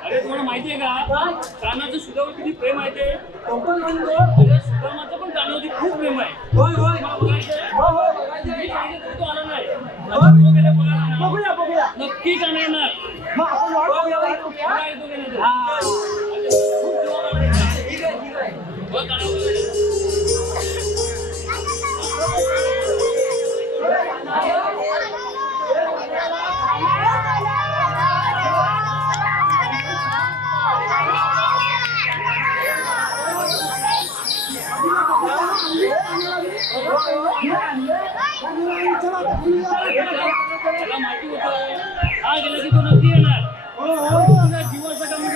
अरे तुम्हाला माहिती आहे का कानाचं सुधावर किती प्रेम आहे ते कोकण म्हणतो अरे सुदामाचं पण कानावरती खूप प्रेम आहे. होय होय तो आला नाही बघूया बघूया नक्की गाणं येणार. माहिती होतं हा गेला की तो नक्की येणार. जीवाचा कमी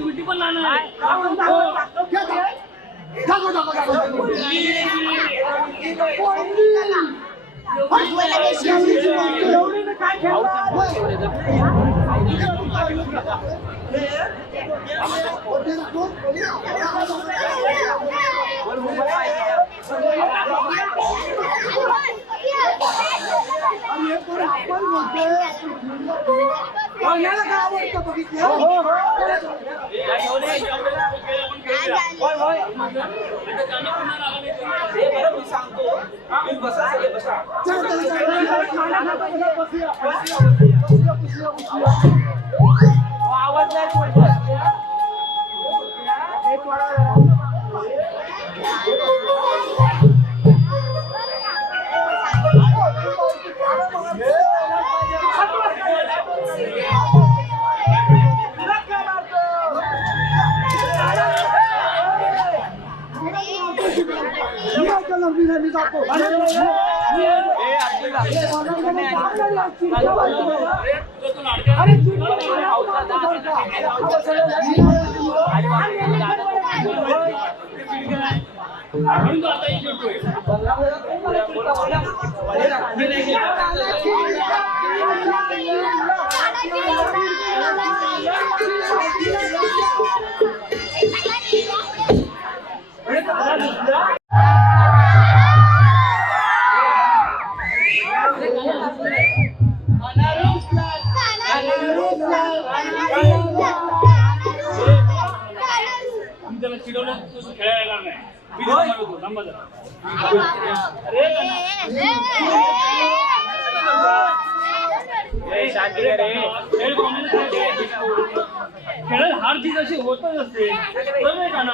विटी पण लागणार आवाज आता चिडवलं तू खेळायला येणार नाही. मी तुला म्हणतो थांबा जरा. अरे खेळात हार जीत अशी होतच असते. बरोबर आहे का ना?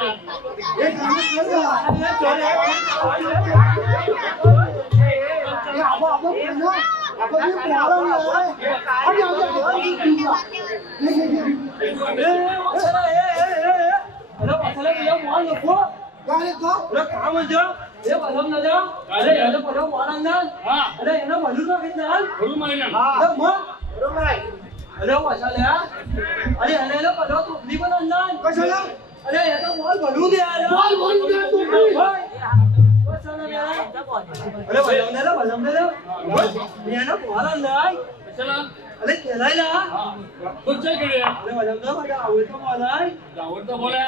अरे खेळायला कोणच्या खेळूया? आवडता बॉल आहे. आवडता बॉल आहे.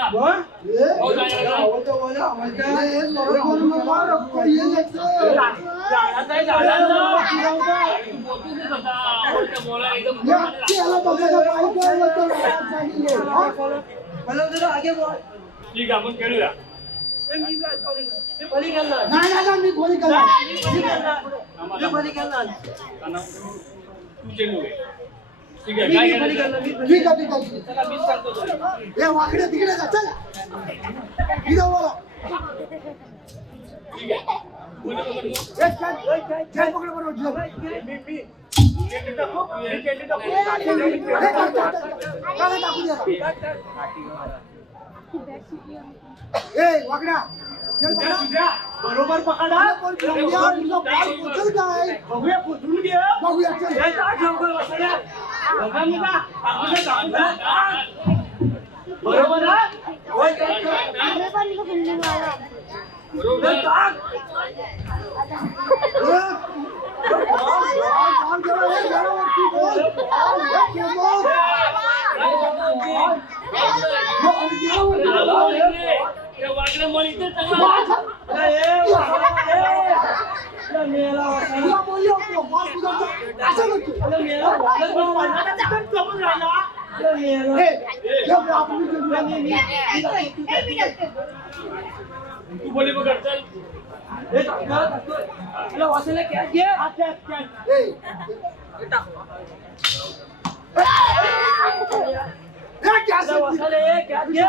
आवडता बॉल आगे बॉल. ठीक आहे आपण खेळूया. मी भली खेळणार. मी भली खेळणार. तू चेंडू घे. ठीक आहे काय खेळायचं? ठीक आहे चला मीच सांगतो तुला. हे वाकडे तिकडे जा चल इथं बोला ठीक आहे. कोणी पकडतो? खेळ पकड बरोबर ए वाकडा खेळ पकडा बरोबर पकडा. चल काय बघूया पुसून घे. बघूया चल बरोबर आहे. बरोबर. त्या वाकडं बॉल इथे चांगला. तू बोली पकड चल. वासाला कॅच घे. वासाला कॅच घे.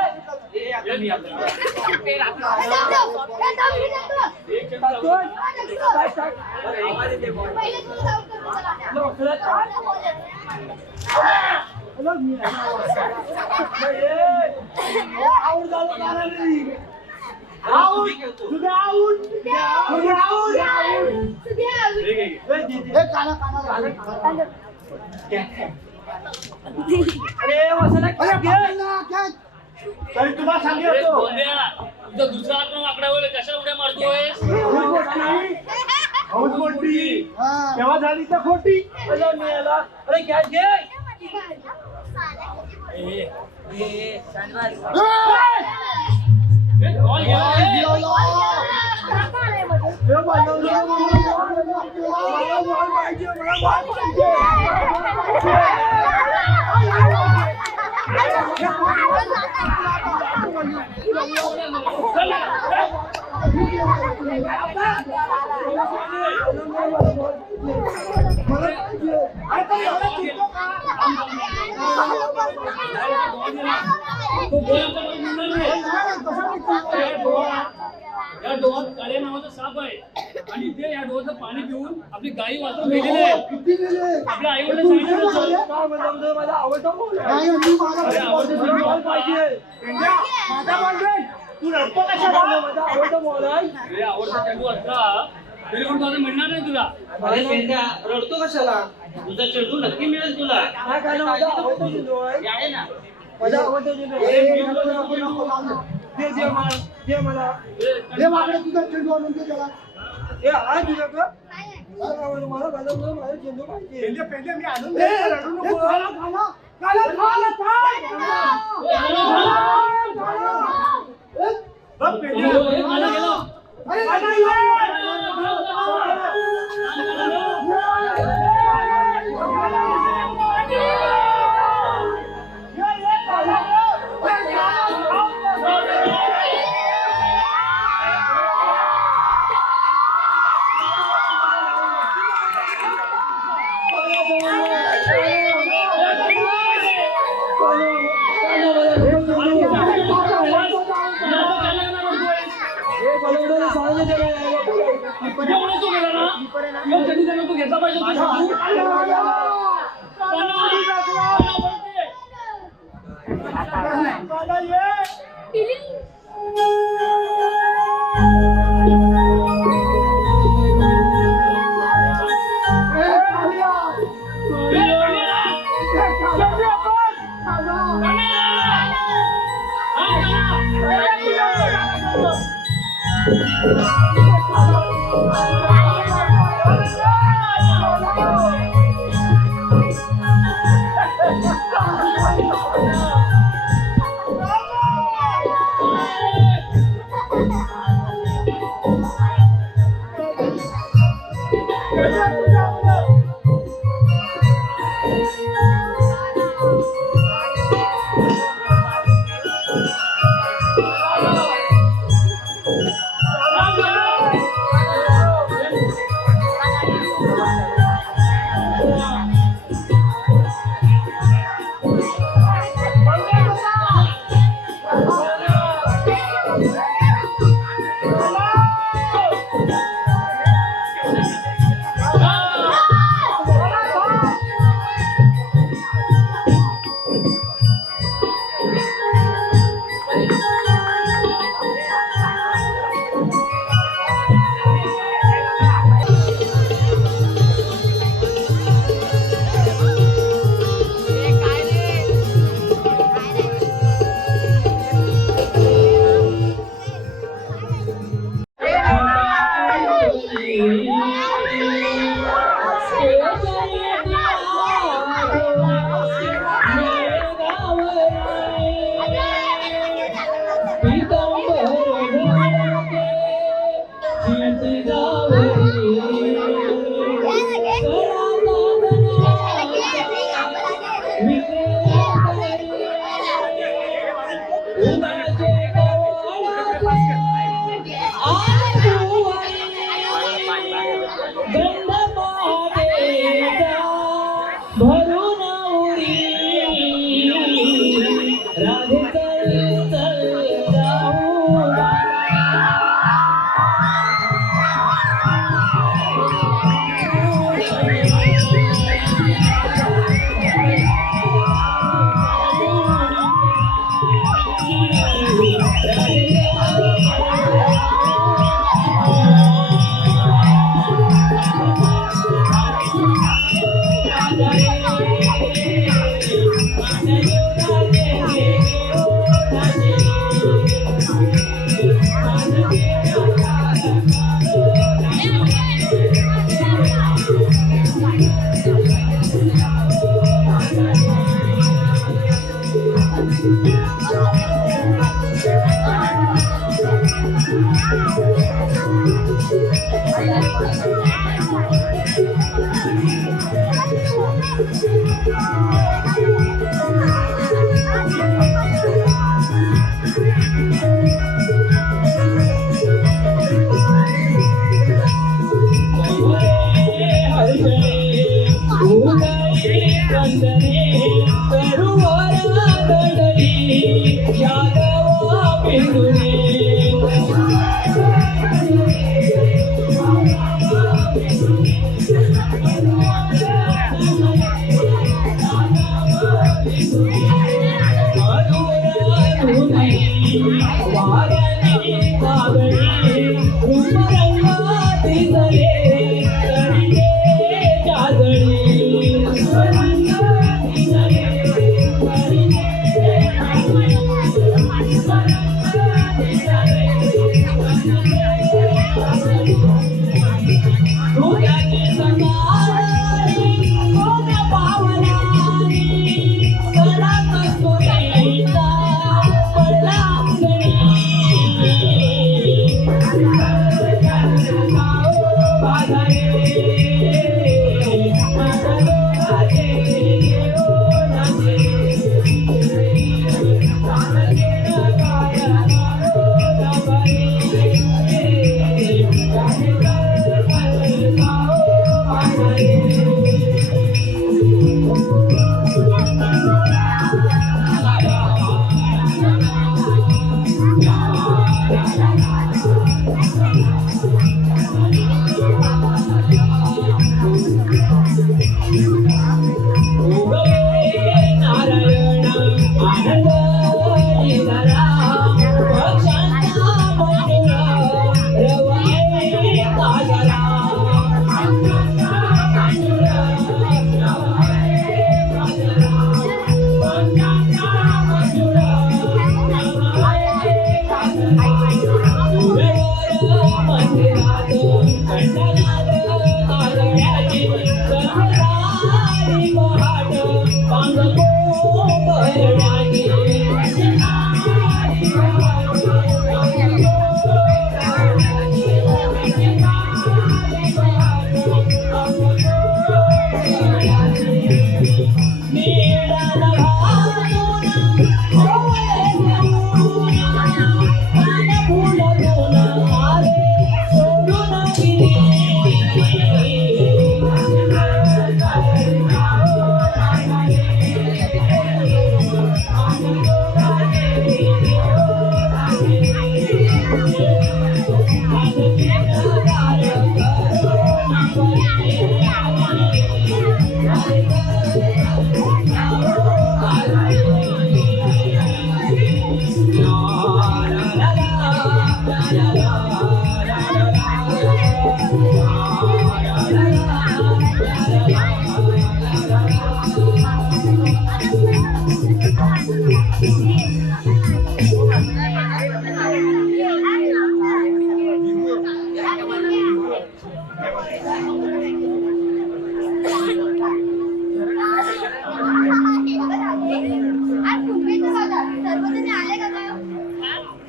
तरी तुला सांगितलं तुझा दुसरा हात पण आकडावर कशा उड्या मारतोय? केव्हा झाली तर खोटी. अरे कॅच घे. बॉल घ्या. या डोहात काळ्या नावाचा साप आहे आणि ते या डोहाचं पाणी पिऊन आपली गायी वाचून गेलेली आहे. आपल्या आई वडील सांगितलं माझा आवडता बॉल पाहिजे. तू रडतो कशाला. माझा आवडता बॉल आहे. आवडता चेंडू असला तरी पण माझं मिळणार नाही तुला. अरे पेंड्या रडतो कशाला. तुझा चेंडू नक्की मिळेल तुला. काय काय माझा आवडता चेंडू आहे ना. माझा आवडता चेंडू दे मला. हे वाकडे तुझा चेंडू आणून दे त्याला हे आहे तुझं का. मला माझा चेंडू पाहिजे. मी आणून दे. रडू नको. तुझ्यामुळे तू गेला ना किंवा कधी त्यांना तू घेतला पाहिजे होता शाबू. Thank you.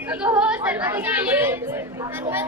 अगं हो सर्व गेले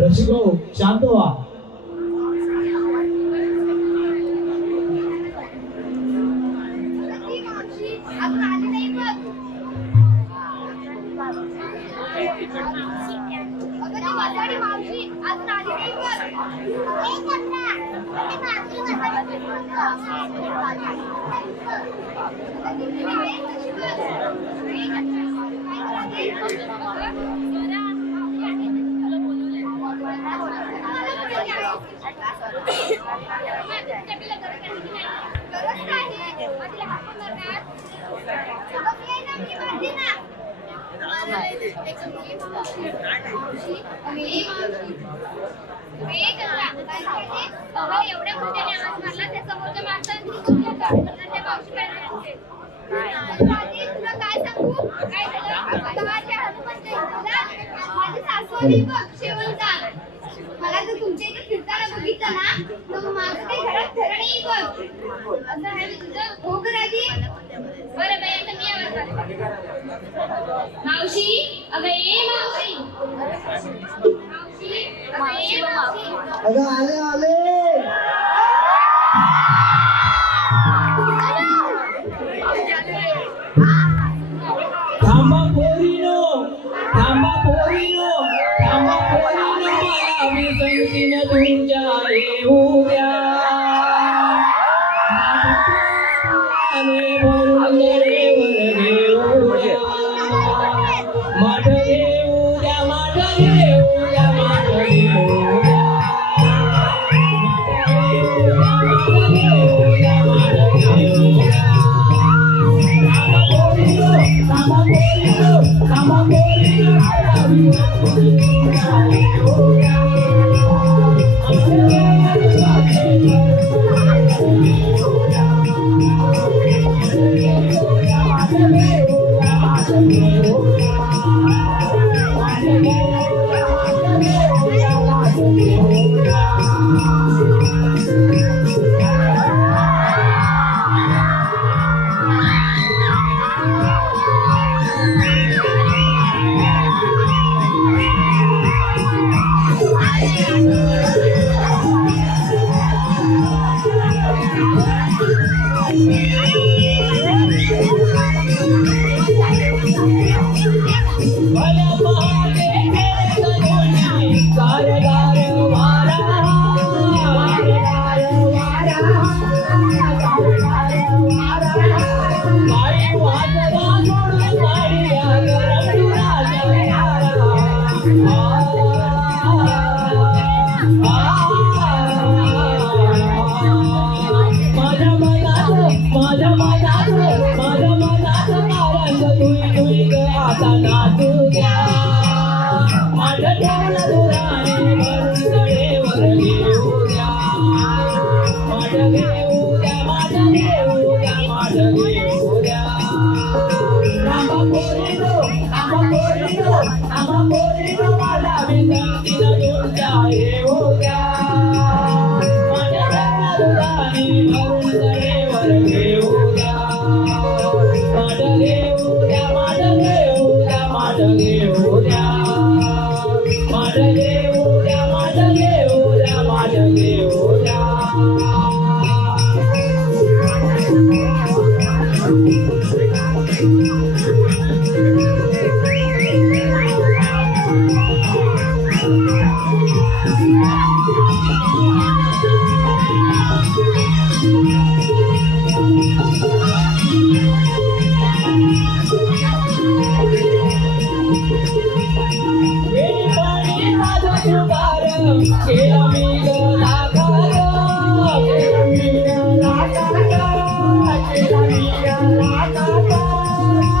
रसिको शांत व्हा. एवढ्या मोठ्याने आवाज मारला त्या समोरच्या माणसाने तुला काय सांगू काय झालं माझी सासू आली बघ शेवंता मला जर तुमच्या इथे फिरताना बघितलं ना तर माझं काही घरात खरं नाही बघ असं आहे तुझं हो ग राजी बरं बाई आता मी आवाज मावशी अगं ये मावशी मावशी अगं ये मावशी अगं आले आले थांबा पोरीनो, थांबा पोरीनो, थांबा पोरीनो, मला विसंतीनं तुमच्या येऊ द्या. आणि भरून गळेवर घेऊ द्या. माठ घेऊ द्या, माठ घेऊ द्या, माठ घेऊ द्या.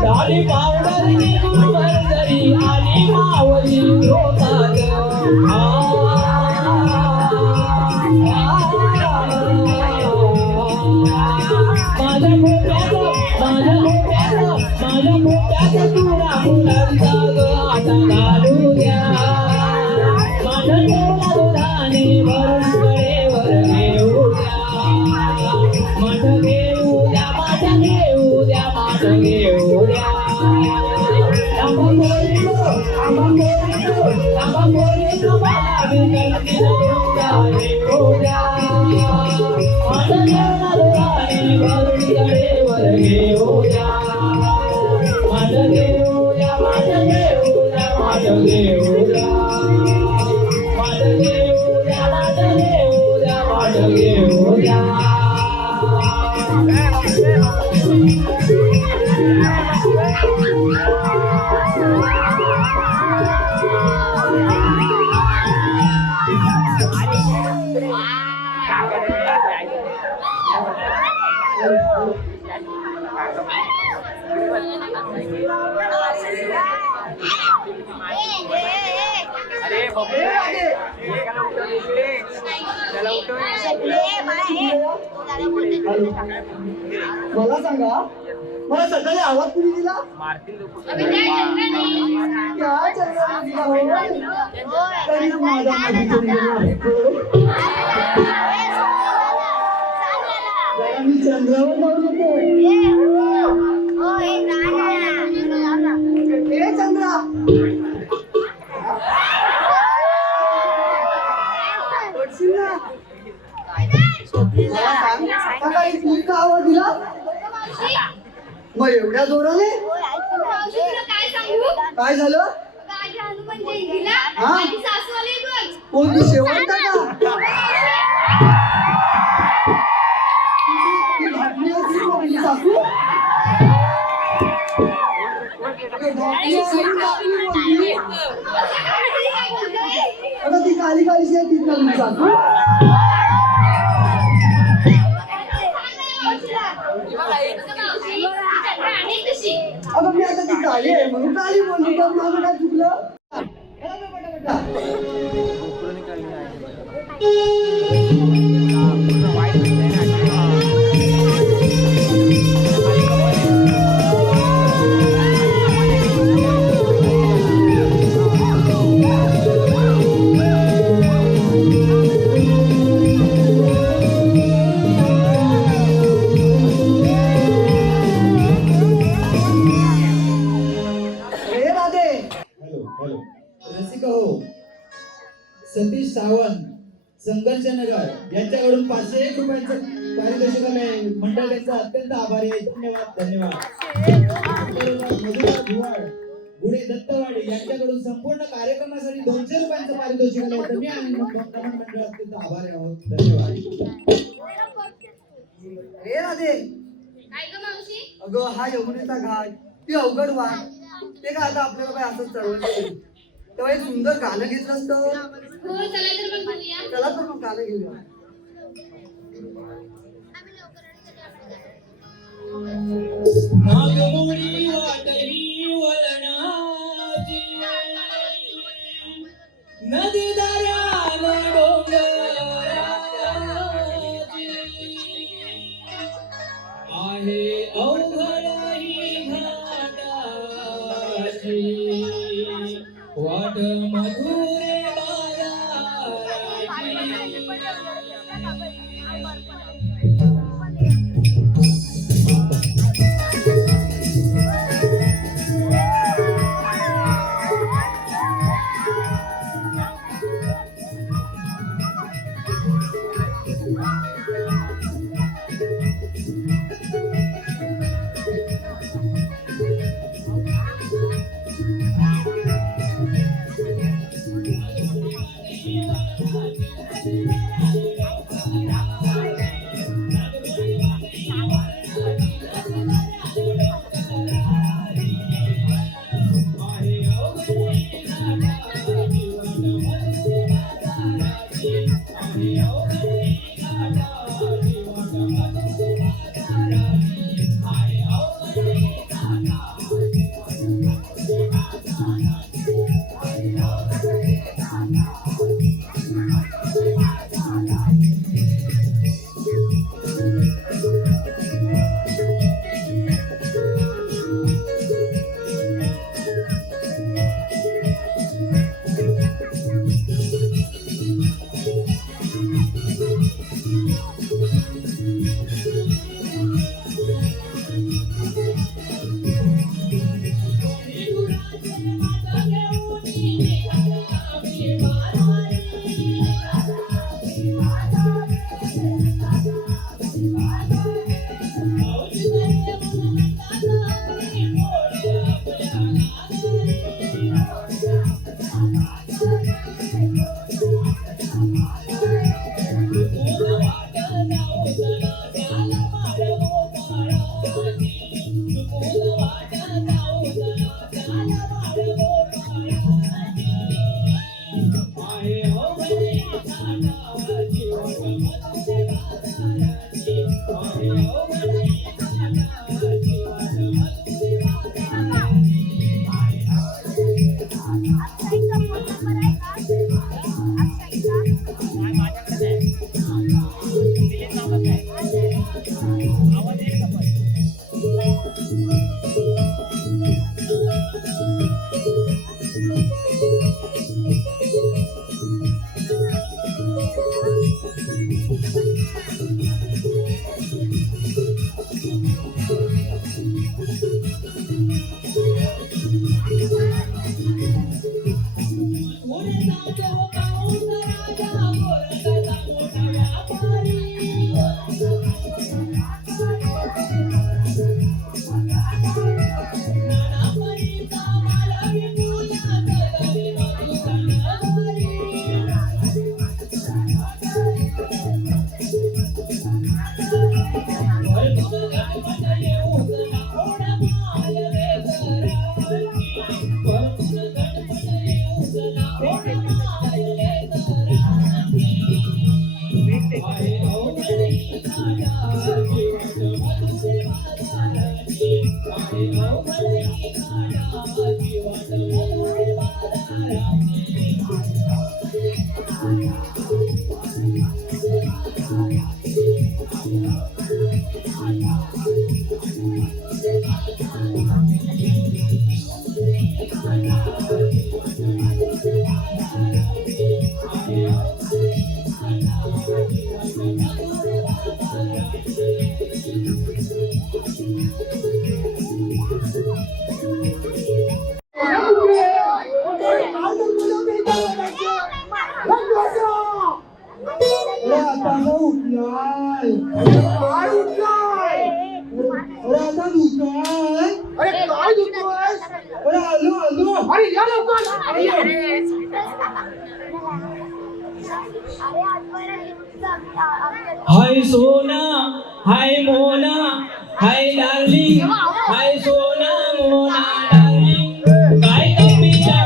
लाली पावडर निघून जरी आली मावली होतात माझ्या मोठ्याचा तुला मुलांचा ग आता घालू द्या माझ्या तोला दुधाने भरून कडेवर घेऊ द्या माझं घेऊ द्या माझं घेऊ द्या माझं घेऊ द्या आंबा मोरीनो मला विकत घेऊ द्या माझं तोला दुधाने भरून कडेवर घेऊ द्या माझं घेऊ द्या माझं घेऊ द्या माझं घेऊ द्या माझं घेऊ द्या माझं घेऊ द्या माझं घेऊ द्या मला सांगा मला सकाळी आवाज कुणी दिला अबे त्या चंद्राने त्या चंद्राने दिला हो तरी माझा जरा मी चंद्रावर जाऊन येतो ए चंद्रा पडशील ना मला सांग सकाळी कुणी का आवाज दिला मग एवढ्या जोराने मावशी तुला काय सांगू काय झालं माझ्या हनुमान जयंतीला हा? माझी सासू आली बघ कोणती शेवंत का ती धाकली असेल ना तुझी सासू ती धाकली असेल ना आपली मुलगी. अगं ती काली कालीची आहे तीच ना तुझी सासू अगं मी आता ती काली आहे म्हणून काली बोलली का माझं काय चुकलं रसिका हो सतीश सावंत संघर्षनगर यांच्याकडून 501 रुपयांचं पारितोषिक आलंय मंडळ त्यांचा अत्यंत आभारी आहे धन्यवाद धन्यवाद मधुरा भुवाड गुडे दत्तवाडे यांच्याकडून संपूर्ण कार्यक्रमासाठी 200 रुपयांचं पारितोषिक आलंय तर मी आणि मंडळ अत्यंत आभारी आहोत धन्यवाद हे राधे काय ग मावशी अगं हा यमुनेचा घाट ती अवघड वाट ते काय आता आपल्याला काय असंच चढवलं तेव्हा एक सुंदर गाणं घेतलं असतं हो चला तर मग बोलूया चला तर मग गाणं घेऊया नागमोडी वाटही वळणाची नदी दऱ्यान डोंगराची आहे अवघड ही घाटाची वाट मधुरे अरे आता ना उठलाय. काय उठलाय? अरे आता दुखाय. अरे काय दुखतोय? अरे आलो आलो. अरे या लवकर. हाय सोना हाय मोना हाय डार्लिंग हाय सोना मोना डार्लिंग काय कमीच्या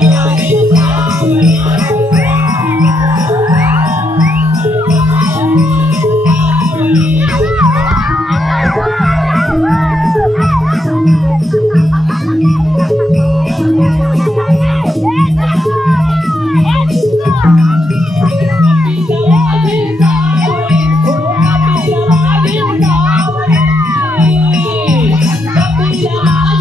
Yeah.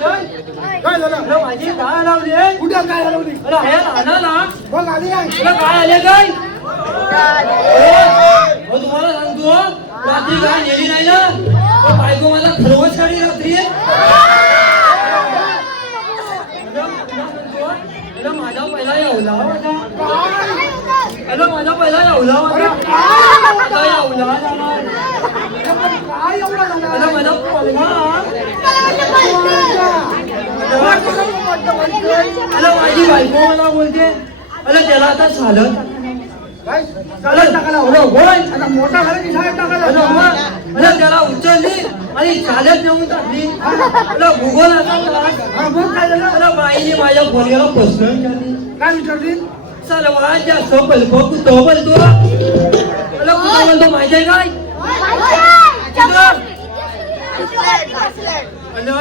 काय झालं अरे माझी काय लावली आहे? कुठं काय हरवली अरे ह्या लहानाला मग आली काय तुला काय आले काय हो तुम्हाला सांगतो रात्री काय नेली नाही ना तो बायको मला खरवच काढली रात्री माझा पहिला यावला होता माझा पहिला यावला होता आता यावला झाला काय एवढा झाला माझा पहिला अरे माझी बायको मला बोलते अरे त्याला आता झालं काय चालत टाकायला आता मोठा झाला की शाळेत टाकायला अरे त्याला उचलली आणि चालत नेऊन टाकली अरे भूगोल हा, मग काय झालं अरे बाईने माझ्या पोरग्याला प्रश्न विचारली काय विचारली सर्वात जास्त बल्ब कुठं बोलतो अरे कुठं बोलतो माहिती आहे काय अरे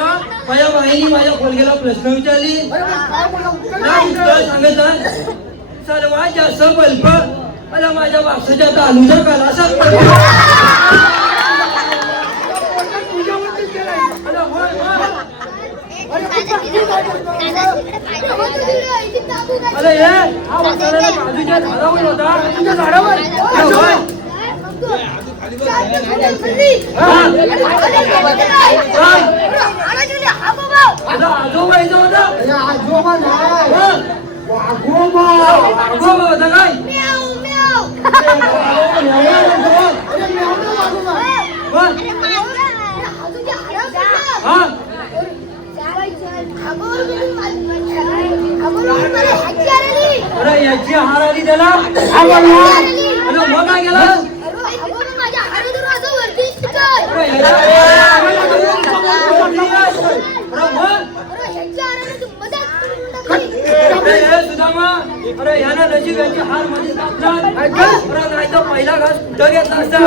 माझ्या बाईने माझ्या पोरग्याला प्रश्न विचारली अरे मग काय बोलला? उत्तर ना काय उत्तर उत्तर? सांगत सर्वात जास्त बल्ब अरे माझ्या वापसाच्या तालुच्या कला सांगतो तुझ्यावरतीच केलंय. अरे होय होय. अरे ये हा म्हाताऱ्याला बाजूच्या झाडावर होता तुझ्या झाडावर अरे होय. अरे आजोबा यायचा होता अरे आजोबा नाही हा. वाघोबा आजोबा होता काय अरे मेवणं वाघोबा हा. हा अरे याची हार आली त्याला अरे मग काय केलं अरे सुदामा अरे ह्यानं नशीब यांची हार मध्ये अरे नाही तर पहिला घास कुठं घेतला असता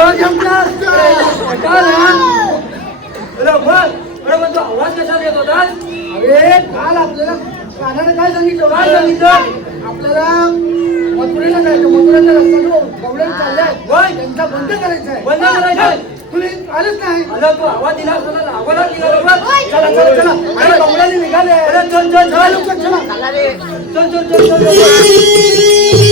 अरे पण तो आवाज कसा देत होता अरे काल आपल्याला कानाने काय सांगितलं काय सांगितलं आपल्याला मथुरेला जायचं मथुरेचा रस्ता जो गवळण चाललाय होय. त्यांचा बंद करायचा आहे बंद करायचंय तुला आलंच नाही अरे तू आवाज दिला असता लावायला निघाला बघ. चला चला चला अरे गवळणी निघाले अरे चल चल चला चल लवकर चला चल चल चल चल चल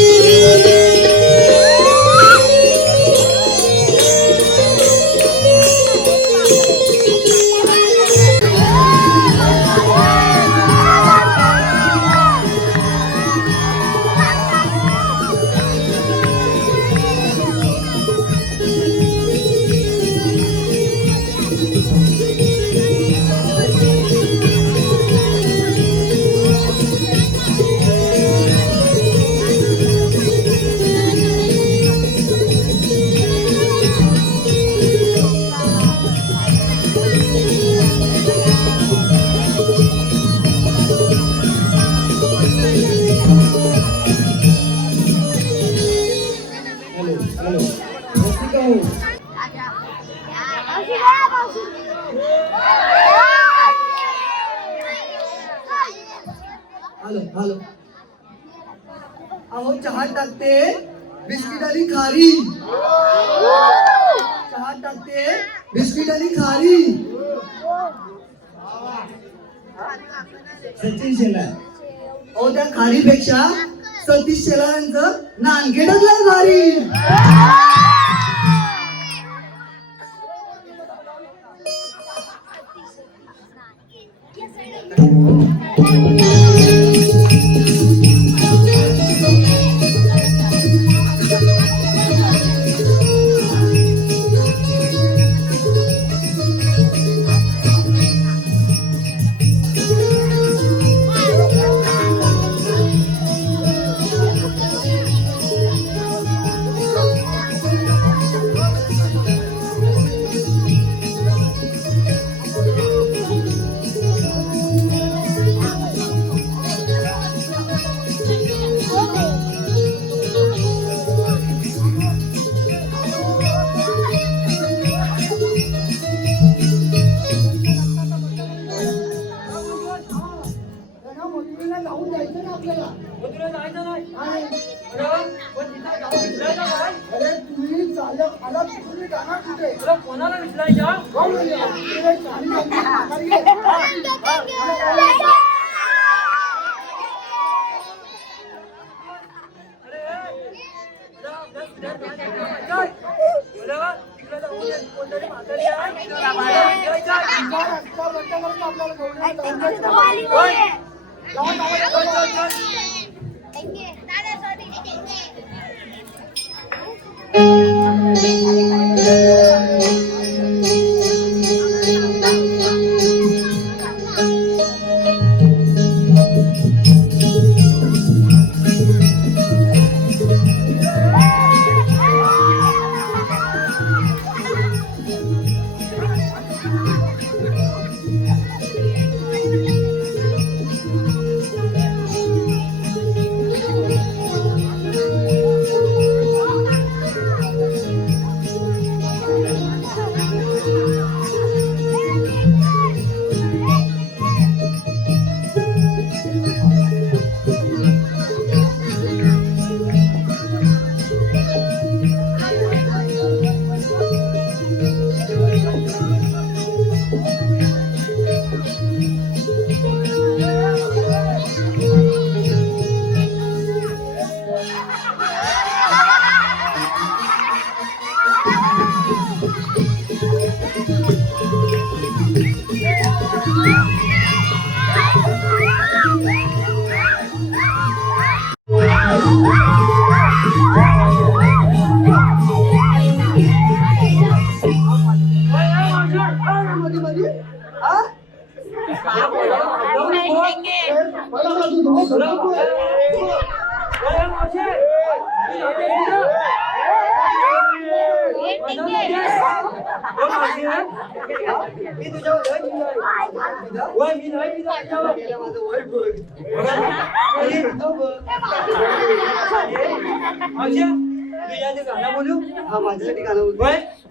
हॅलो हॅलो रसिका हो हॅलो हॅलो अहो चहा टाकते बिस्किट आणि खारी चहा टाकते बिस्किट आणि खारी सचिन शेलार अहो त्या खारीपेक्षा सतीश शेलारांचं नानखेडच लय भारी जाऊन जायचं ना आपल्याला तुला जायचं नाही आणि अरे पण तिथं जाऊन फिरायचं काय अरे तुम्ही चालत आला तुम्ही जाणार कुठे तुला कोणाला विचारायच्या कोण म्हणजे? तिकडे चालली आमची म्हातारी आहे.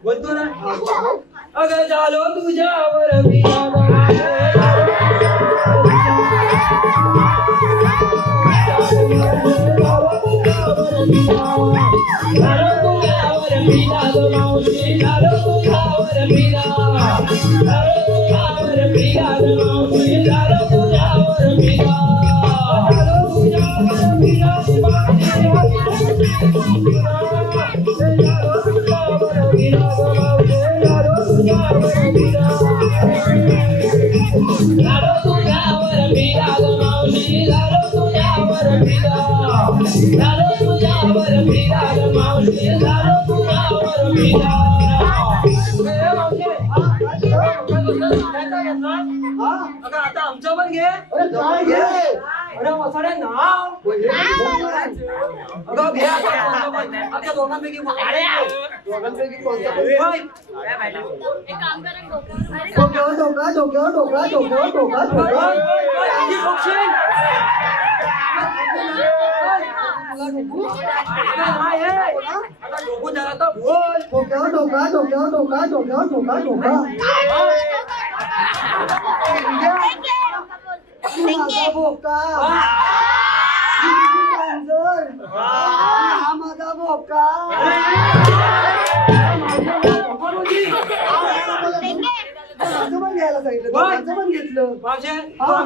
बोलतो ना अगं झालो तुझ्यावर मी आता आमचं पण घे अरे वसाड्या नाव अगं घे आता दोघांपैकी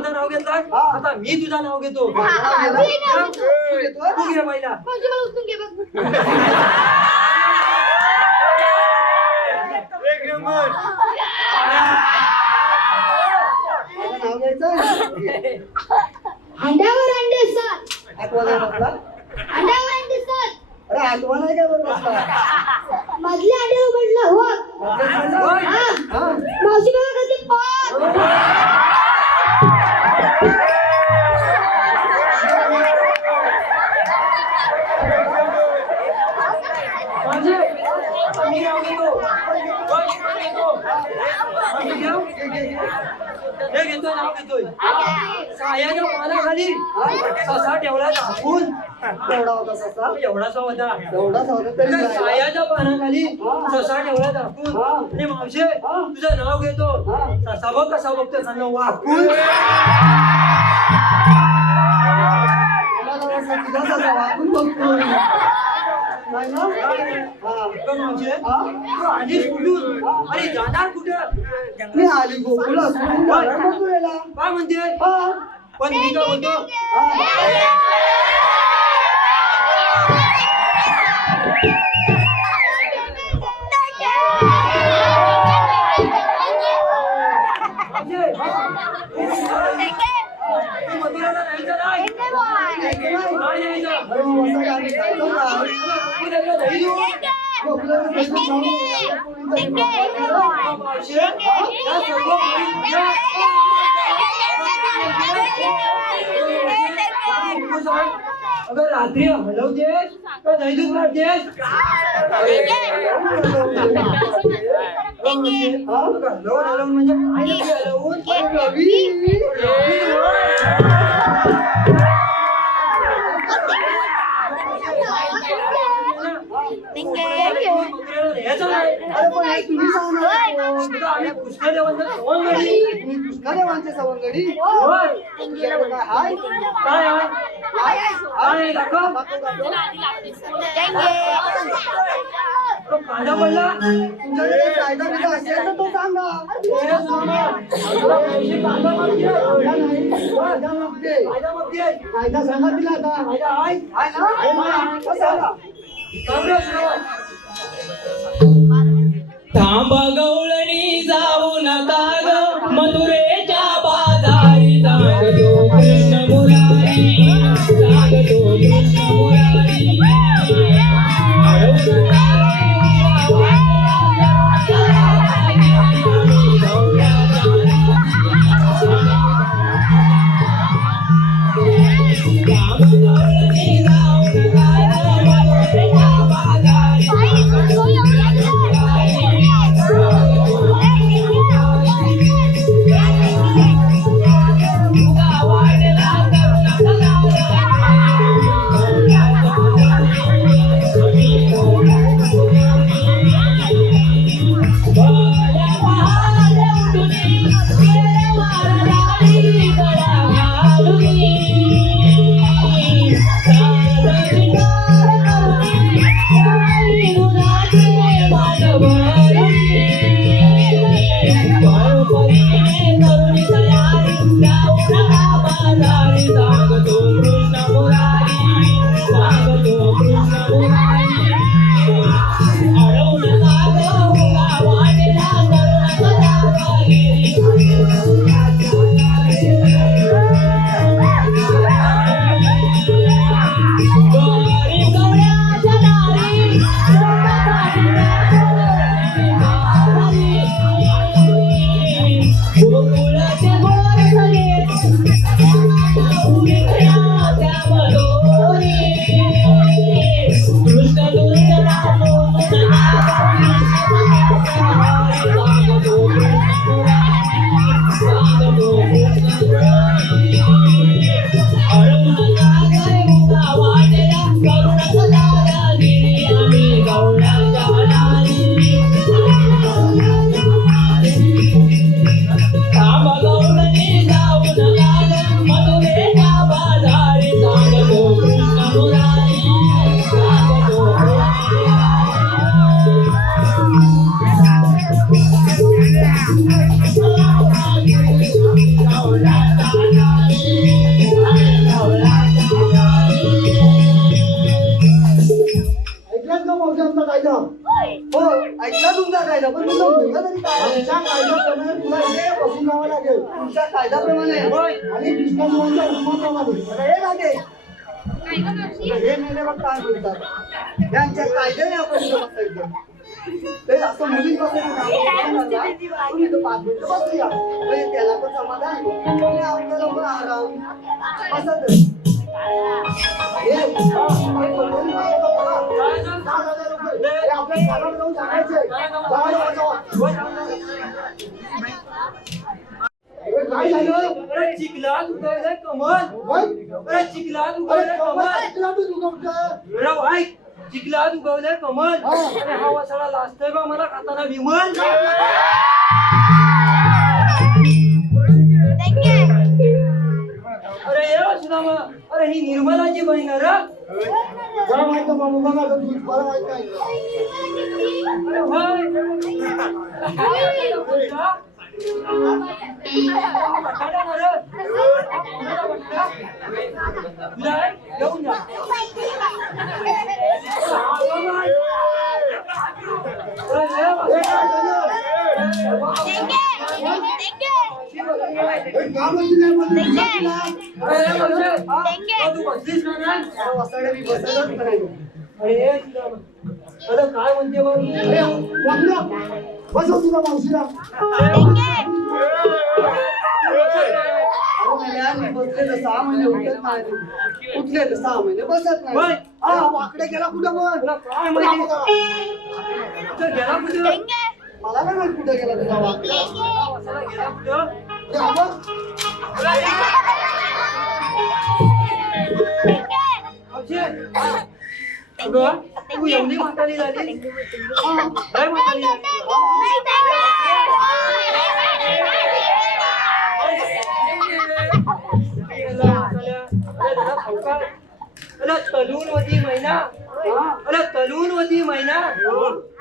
नाव घेतलं आता मी तुझं नाव घेतो तू घे पहिला अंड्यावर अंडे सर अंड्यावर अंडे सर अरे आठवण आहे का बरं बसला मधले अंडे उघडलं हो मावशी बघा कधी पाच नाव घेतोय सायाच्या पानाखाली ससा ठेवला टाकून एवढा होता ससा एवढासा होता तरी सायाच्या पानाखाली ससा ठेवला टाकून आणि मावशे तुझं नाव घेतो ससा बघ कसा बघतो सांग वाकून तुझा ससा वाकून बघतो नाही ना? हा. पण म्हणजे हा? तू आलीस कुठून अरे जाणार कुठं मी आली गोकुळा सोडून जाणार मथुरेला. काय म्हणते हा. पण मी काय बोलतो तू मथुरेला जायचं नाही नाही यायचं. अरे मग असं काय जायचं का? तू त्याला दही देऊ. गोकुळाला जायचं जाऊन मावशी, या सर्व मुली तुझ्या अगं रात्री हलवतेस का दही दूध काढतेस हलवून म्हणजे काय नक्की हलवून यायचं नाही अरे पण हे तुम्ही सांगणार कोण? तुला आम्ही कृष्णदेवांचा सवंगडी तुम्ही कृष्णदेवांचे सवंगडी होय. तुमच्याकडे काय हाय? काय आहे काय दाखव तो कांदा पडला तुमच्याकडे कायदा बिदा असेल तर तो सांगा. हे सांगा. तुला पैसे कांदा मागते कायदा नाही, कायदा मागते. कायदा मागते कायदा सांगा तिला आता. कायदा आहे हाय ना? आहे ना? तो सांगा. सांगा श्रावण. थांब गवळणी जाऊ नका ग मथुरेच्या बाजारी सांगतो कृष्ण मुरारी सांगतो कृष्ण मुरारी अडवू ऐकलाच का मावशी आमचा कायदा? हो, ऐकला तुमचा कायदा, पण तुमचा मुलगा तरी काय? आमच्या कायद्याप्रमाणे तुला इथे बसून राहावं लागेल. तुमच्या कायद्याप्रमाणे आणि कृष्णदेवांच्या हुकुमाप्रमाणे. आता हे लागे. आता हे मेले बघ काय बोलतात. यांच्या कायद्याने आपण इथं बसायचं. ते असं मुलीं बसायचं काम. तुम्ही इथं 5 मिनिटं बसूया. म्हणजे त्याला पण समाधान आणि आपल्याला पण आराम. असं तर. हे, हे कोणी मागे बघा. 10,000 रुपये. हे आपल्या सालावर जाऊन सांगायचे. काय झालं? अरे चिखलात उगवलंय कमल अरे चिखलात उगवलंय कमल राव ऐक चिखलात उगवलंय कमल अरे हा वसाडा लाजतोय बा मला खाताना विमल अरे ये सुद्धा मामा अरे ही निर्मलाची बहीण आहे रे बरं माहित आहे मामा बघा आता तुम्ही बरं माहित आहे अरे होय बटाटा ना रे तुला घेऊन जा काम असते नाही पण तू बसलीस ना ना वसाड्या मी बसतच नाही अरे अरे काय म्हणते बघ वागलं बसव तुला मावशीला मी बसले तर 6 महिने उठत नाही उठले तर 6 महिने बसत नाही हा वाकडे गेला कुठं पण तुला काय माहिती तो गेला कुठे मला नाही माहित कुठे गेला तुझा वाकडा वसाला गेला कुठं ते आबा अगं, तू एवढी म्हातारी झाली लय म्हातारी झाली अरे तलूनवती महिना अरे तलूनवती महिना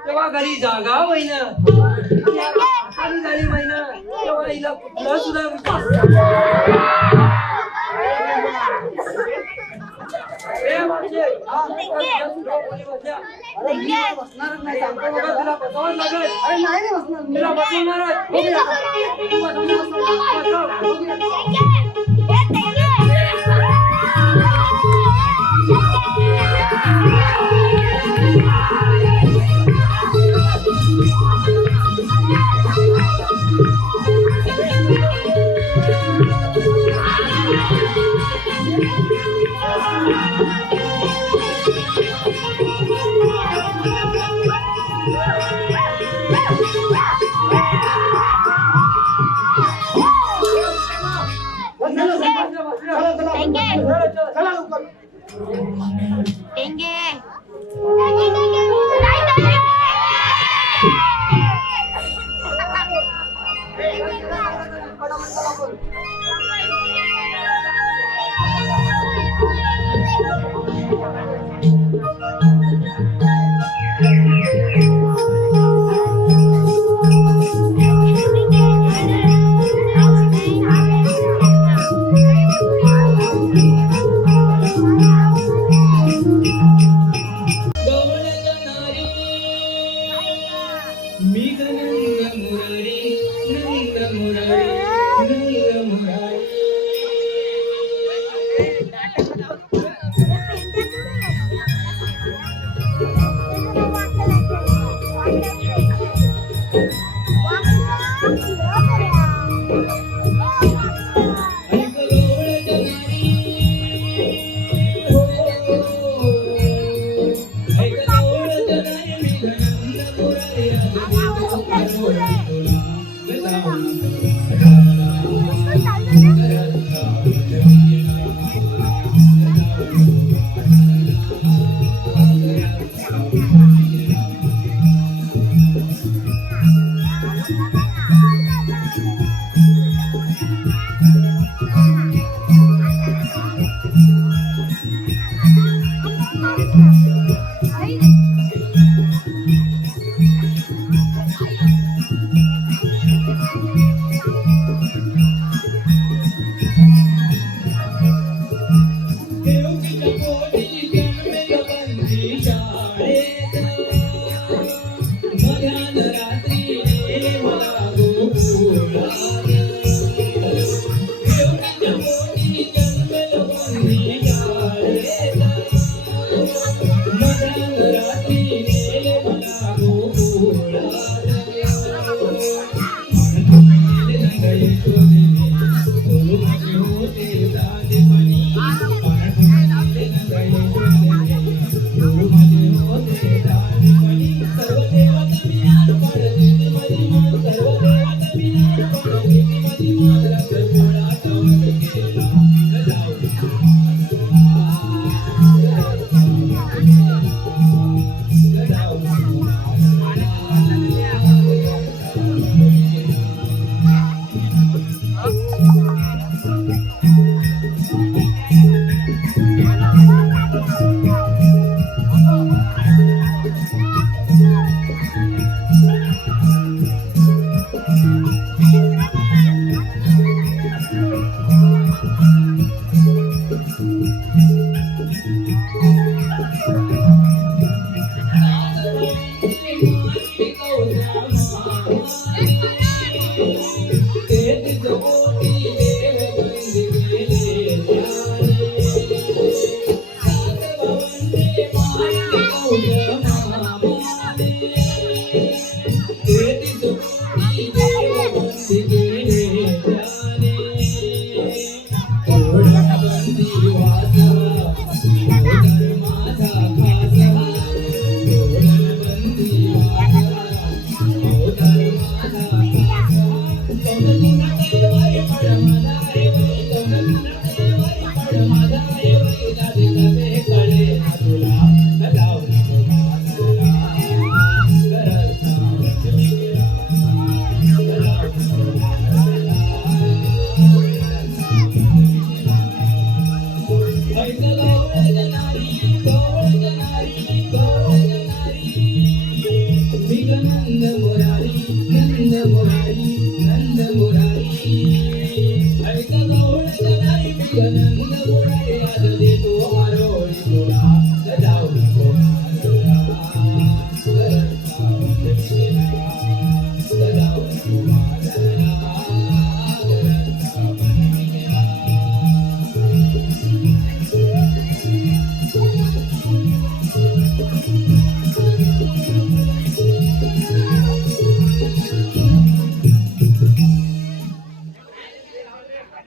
तेव्हा घरी जागा महिना झाली महिना तेव्हा हिला कुठला सुद्धा अरे मी बसणारच नाही सांगतो बघा तुला बसवाच लागेल अरे नाही रे बसणार मी तुला बसवणारच चला लवकर गवळण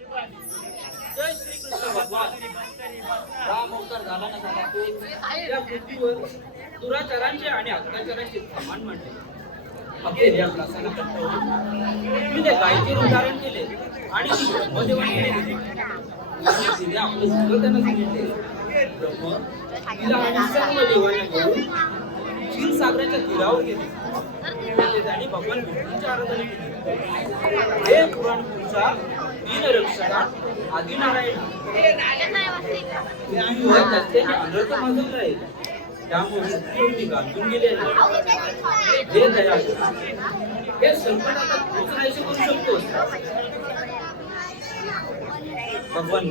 जय श्रीकृष्ण भगवान. राम अवतार झाला ना झाला तो या पृथ्वीवर दुराचारांचे आणि अत्याचारांचे प्रमाण मांडले. अखेर या प्रसंगात मी त्या गायीचे उदाहरण केले आणि ती ब्रह्मदेवाने केली. तिने आपलं सगळं त्यांना सांगितले. ब्रह्म तिला आणि सर्व देवांना घेऊन क्षीरसागराच्या तीरावर गेले. तिथे त्यांनी भगवान विष्णूची आराधना केली. हे पुराण पुरुषा दीन रक्षका आदिनारायण अनर्थ माजवला आहे. त्यामुळे शत्रूंनी गाजून गेले. हे दया हे संकट आता तूच नाहीसे करू शकतोस. भगवान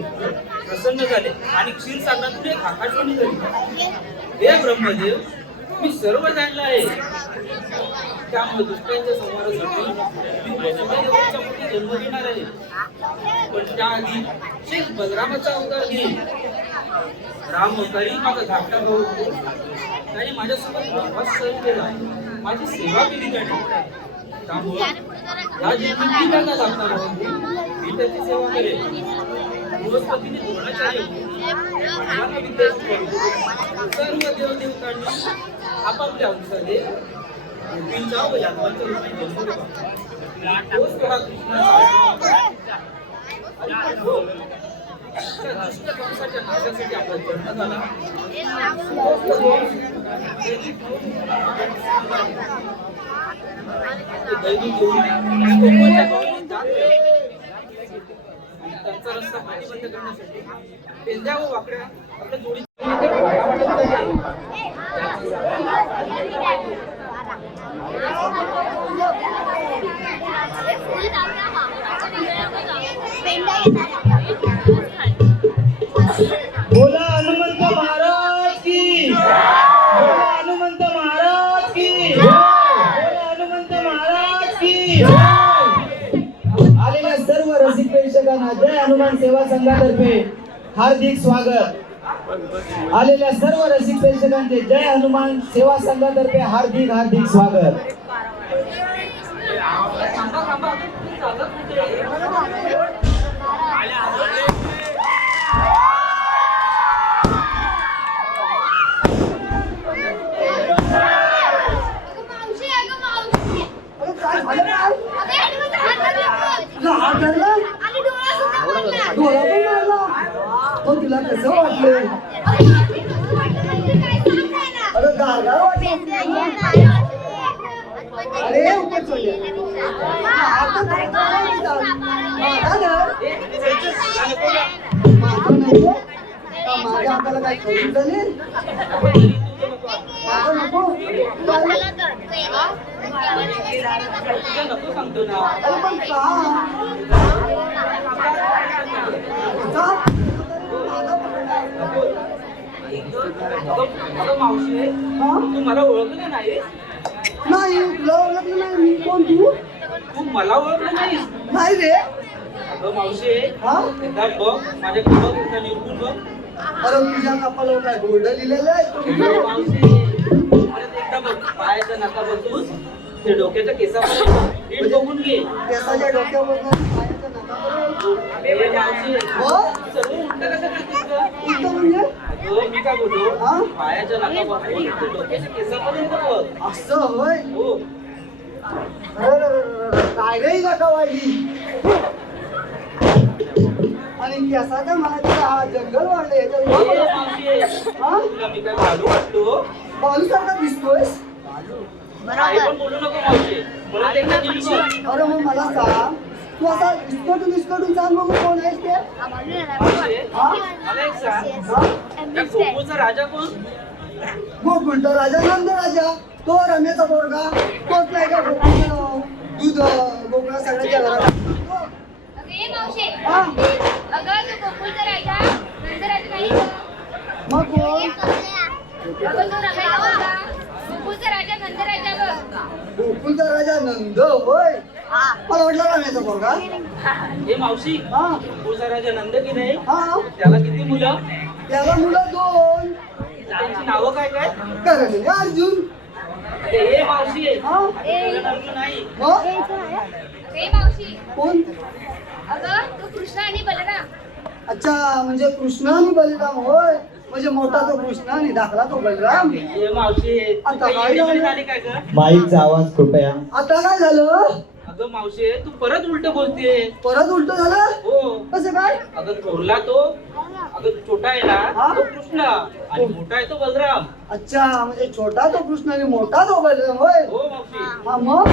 प्रसन्न झाले आणि क्षीरसागरातून एक आकाशवाणी झाली. हे ब्रह्मदेव मी सर्व जाणलं आहे. त्यामुळे दुष्टांच्या संहारासाठी मी ब्रह्मदेवाच्या मुठी जन्म घेणार आहे. पण त्याआधी शेख बलरामाचा अवतार घे. राम अवतारी माझा धाकटा भाऊ होतो. त्याने माझ्यासोबत प्रवास सहन केला. माझी सेवा केली त्याने. त्यामुळे या जन्मी मी त्यांना धाकटा भाऊ मी त्याची सेवा करेन. बृहस्पतीने द्रोणाचार्य भगवान विद्या शिकवली. सर्व देवदेवतांनी आपापल्या अंशाने गोपींचा व यादवांच्या रूपाने जन्म घेतला. तोच खरा कृष्णाचा आणि तो त्या दुष्ट कंसाच्या नाशासाठी आपला जन्म झाला. तोच तो ते दैनिक घेऊन गोपांच्या गावाला जात होते. आणि त्यांचा रस्ता पाणी बंद करण्यासाठी पेंद्या व वाकड्या आपल्या जोडी बोला हनुमंत महाराज की. बोला हनुमंत महाराज की. बोला हनुमंत महाराज की. आलेल्या सर्व रसिक प्रेक्षकांना जय हनुमान सेवा संघातर्फे हार्दिक स्वागत. आलेल्या सर्व रसिक प्रेक्षकांचे जय हनुमान सेवा संघातर्फे हार्दिक हार्दिक स्वागत. हात धरला डोळा पण मारला. हो तुला कसं वाटलं? अरे गारगार वाटलं. अरे ऊपर चढल्या. हात धर. माझ्या हाताला काय करून चालेल? नको सांगतो ना. अरे पण अगं मावशी तू मला ओळखलं नाही. नाही तुला ओळखलं नाही. मी कोण तू? तू मला ओळखलं नाही. नाही रे. अगं मावशी हा एकदा बघ माझ्याकडे बघ एकदा निरखून बघ. अरे तुझ्या कपालावर काय गोल्ड लिहिलेलं आहे? अगं मावशी परत एकदा बघ पायाच्या नका बसून ते डोक्याच्या केसापर्यंत नीट बघून घे. केसाच्या डोक्यावर पायाच्या नखावर. ए मावशी हो सर्व उलटं कसं करतेस गं? उलटं म्हणजे अगं मी काय बोलतो हा? पायाच्या नखापासून ते डोक्याच्या केसापर्यंत बघ. असं होय. हो अरे काय रे नका वाढली. आणि केसाच्या मानाचा हा जंगल वाढले ए, मावशी, हा तुला मी काय भालू वाटतो? बालूसारखा दिसतोयस काही पण बोलू नको मावशी. परत एकदा नीट बोल. अरे मग मला सांग तू असा इस्कटून सांग मग कोण आहेस ते मावशी, हा मला एक सांग, हा या गोकुळचा राजा कोण? गोकुळचा राजा नंद राजा तो रम्याचा पोरगा तोच नाही का गोकुळ दूध गोकुळा सगळ्याच्या घरात अगं ये मावशे हा अगं तू गोकुळचा राजा नंदराजा नाही का? मग कोण अगं तू रमेश होता गोकुळचा राजा नंदराजा बघ गोकुळचा राजा नंद होय मला वाटलं रम्याचा पोरगा हे मावशी, हा गोकुळचा राजा नंद की नाही? हा त्याला किती मुलं? त्याला मुलं दोन त्यांची नावं काय काय? करण अर्जुन हे मावशी, हा करण अर्जुन नाही. मग हे मावशी कोण अगं तू कृष्ण आणि बलराम अच्छा म्हणजे कृष्ण आणि बलराम होय म्हणजे मोठा तो कृष्ण आणि धाकला तो बलराम हे मावशी, तू आता काही काय येडीबिडी झालं? झाली काय ग? माईकचा आवाज कृपया. आता काय झालं अगं मावशी, तू परत उलट बोलते. परत उलट झालं हो. कसं काय अगं थोरला तो, अगं छोटा आहे हा? ना तो कृष्ण आणि मोठा आहे तो बलराम. अच्छा म्हणजे छोटा तो कृष्ण आणि मोठा तो बलराम होय हो मावशी, हा मग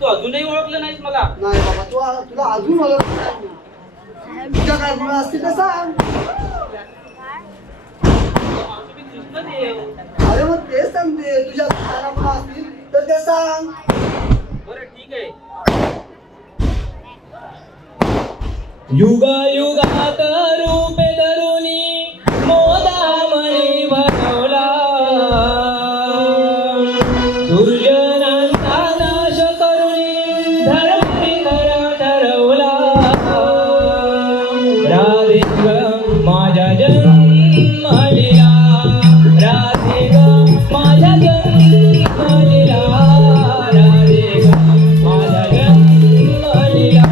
तू अजूनही ओळखलं नाहीस मला. नाही बाबा तुला अजून मला तुझ्या काय गुण असतील तर सांग मावशी, मी कृष्णदेव. अरे मग तेच सांगते तुझ्या गुणाला गुण असतील तर ते सांग बरं ठीक आहे. युगा युगात रूपे धरुनी मोदामणी भरवला दुर्जनांचा नाश करुणी धर्मी खरा ठरवला राधे ग माझ्या जन्मलीला राधे ग माझ्या जन्मलीला राधे ग माझ्या जन्मलीला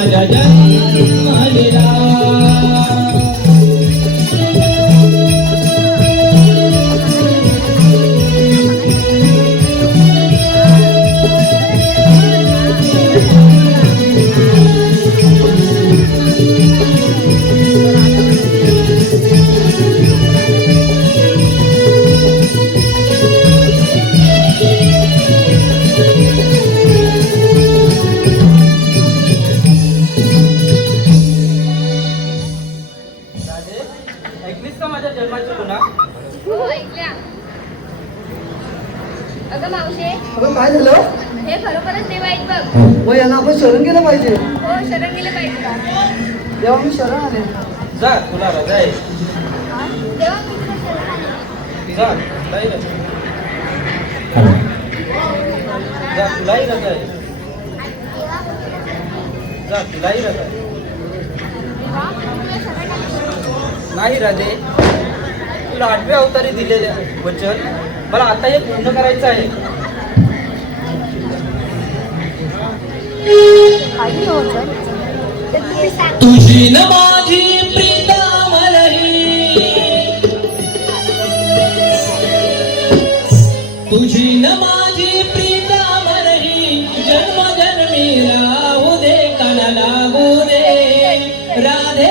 माझ्या जन्मलेला. राधे, ऐकलीस का माझ्या जन्माची पुन्हा? हो ऐकल्या. अगं मावशे, अगं काय झालं हे खरोखरच देव आहेत बघ. मग यांना आपण शरण गेलं पाहिजे. हो शरण गेलं पाहिजे. तेव्हा मी शरण आले. जा, तुला रजा आहे. तेव्हा मी तुला शरण आले. जा, तुलाही रजा आहे. जा, तुलाही रजा आहे. जा, तुलाही रजा आहे. तेव्हा मी तुला शरण आले. नाही राधे, तुला 8व्या अवतारी दिलेले वचन मला आता हे पूर्ण करायचं आहे. तर तुम्ही सांग. तुझी न माझी प्रीतामलही, तुझी न माझी प्रीतामलही, जन्म जन्मी राहू दे, काना लागू दे, राधे